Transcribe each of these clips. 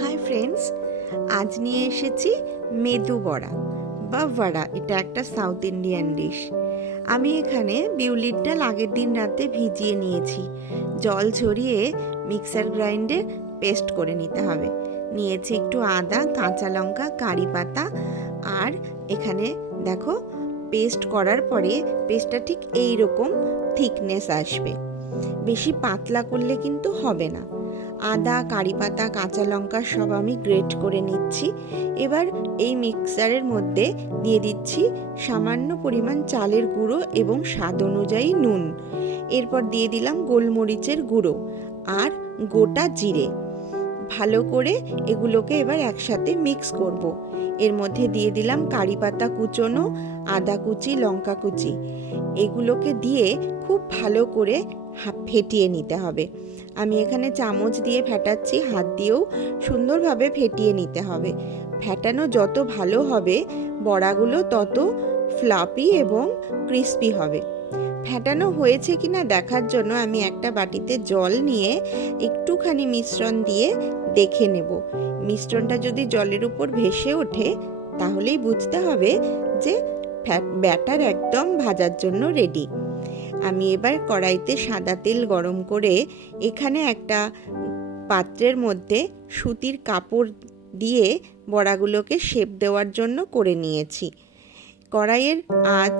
Hi friends, আজ নিয়ে এসেছি মেদু বড়া বা বড়া। এটা একটা সাউথ ইন্ডিয়ান ডিশ। আমি এখানে বিউলির ডাল আগের দিন রাতে ভিজিয়ে নিয়েছি। জল ঝরিয়ে মিক্সার গ্রাইন্ডে পেস্ট করে নিতে হবে। নিয়েছি একটু আদা, কাঁচা লঙ্কা, কারি পাতা, আর এখানে দেখো পেস্ট করার পরে পেস্টটা ঠিক এই রকম থিকনেস আসবে। বেশি পাতলা করলে কিন্তু হবে না। আদা, কারি পাতা, কাঁচা লঙ্কা সব আমি গ্রেট করে নিচ্ছি। এবার এই মিক্সারের মধ্যে দিয়ে দিচ্ছি সামান্য পরিমাণ চালের গুঁড়ো এবং স্বাদ অনুযায়ী নুন। এরপর দিয়ে দিলাম গোলমরিচের গুঁড়ো আর গোটা জিরে। ভালো করে এগুলোকে এবার একসাথে মিক্স করব। এর মধ্যে দিয়ে দিলাম কারি পাতা কুচোনো, আদা কুচি, লঙ্কা কুচি। এগুলোকে দিয়ে খুব ভালো করে ফেটিয়ে নিতে হবে। আমি এখানে চামচ দিয়ে ফেটাচ্ছি, হাত দিয়েও সুন্দরভাবে ফেটিয়ে নিতে হবে। ফেটানো যত ভালো হবে বড়াগুলো তত ফ্লাপি এবং ক্রিস্পি হবে। ফেটানো হয়েছে কিনা দেখার জন্য আমি একটা বাটিতে জল নিয়ে একটুখানি মিশ্রণ দিয়ে দেখে নেব। মিশ্রণটা যদি জলের উপর ভেসে ওঠে তাহলেই বুঝতে হবে যে ব্যাটার একদম ভাজার জন্য রেডি। আমি এবার কড়াইতে সাদা তেল গরম করে এখানে একটা পাত্রের মধ্যে সুতির কাপড় দিয়ে বড়াগুলোকে শেপ দেওয়ার জন্য করে নিয়েছি। কড়াইয়ের আঁচ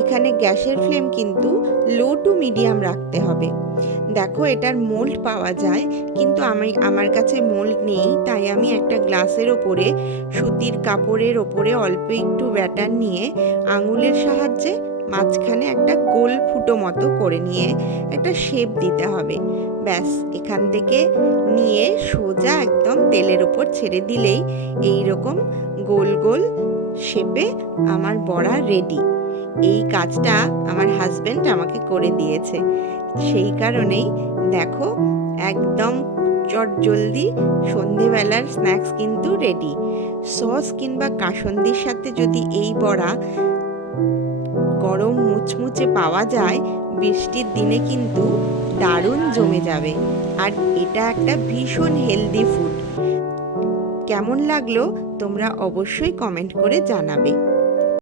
এখানে গ্যাসের ফ্লেম কিন্তু লো টু মিডিয়াম রাখতে হবে। দেখো এটার মোল্ড পাওয়া যায়, কিন্তু আমার কাছে মোল্ড নেই, তাই আমি একটা গ্লাসের ওপরে সুতির কাপড়ের ওপরে অল্প একটু ব্যাটার নিয়ে আঙুলের সাহায্যে মাঝখানে একটা গোল ফুটো মতো করে নিয়ে একটা শেপ দিতে হবে। ব্যাস, এখান থেকে নিয়ে সোজা একদম তেলের উপর ছেড়ে দিলেই এই রকম গোল গোল শেপে আমার বড়া রেডি। এই কাজটা আমার হাজবেন্ড আমাকে করে দিয়েছে, সেই কারণেই দেখো একদম চটজলদি সন্ধেবেলার স্ন্যাক্স কিন্তু রেডি। সস কিংবা কাসন্দির সাথে যদি এই বড়া গরম মুচমুচে পাওয়া যায়, বৃষ্টির দিনে কিন্তু দারুণ জমে যাবে। আর এটা একটা ভীষণ হেলদি ফুড। কেমন লাগলো তোমরা অবশ্যই কমেন্ট করে জানাবে।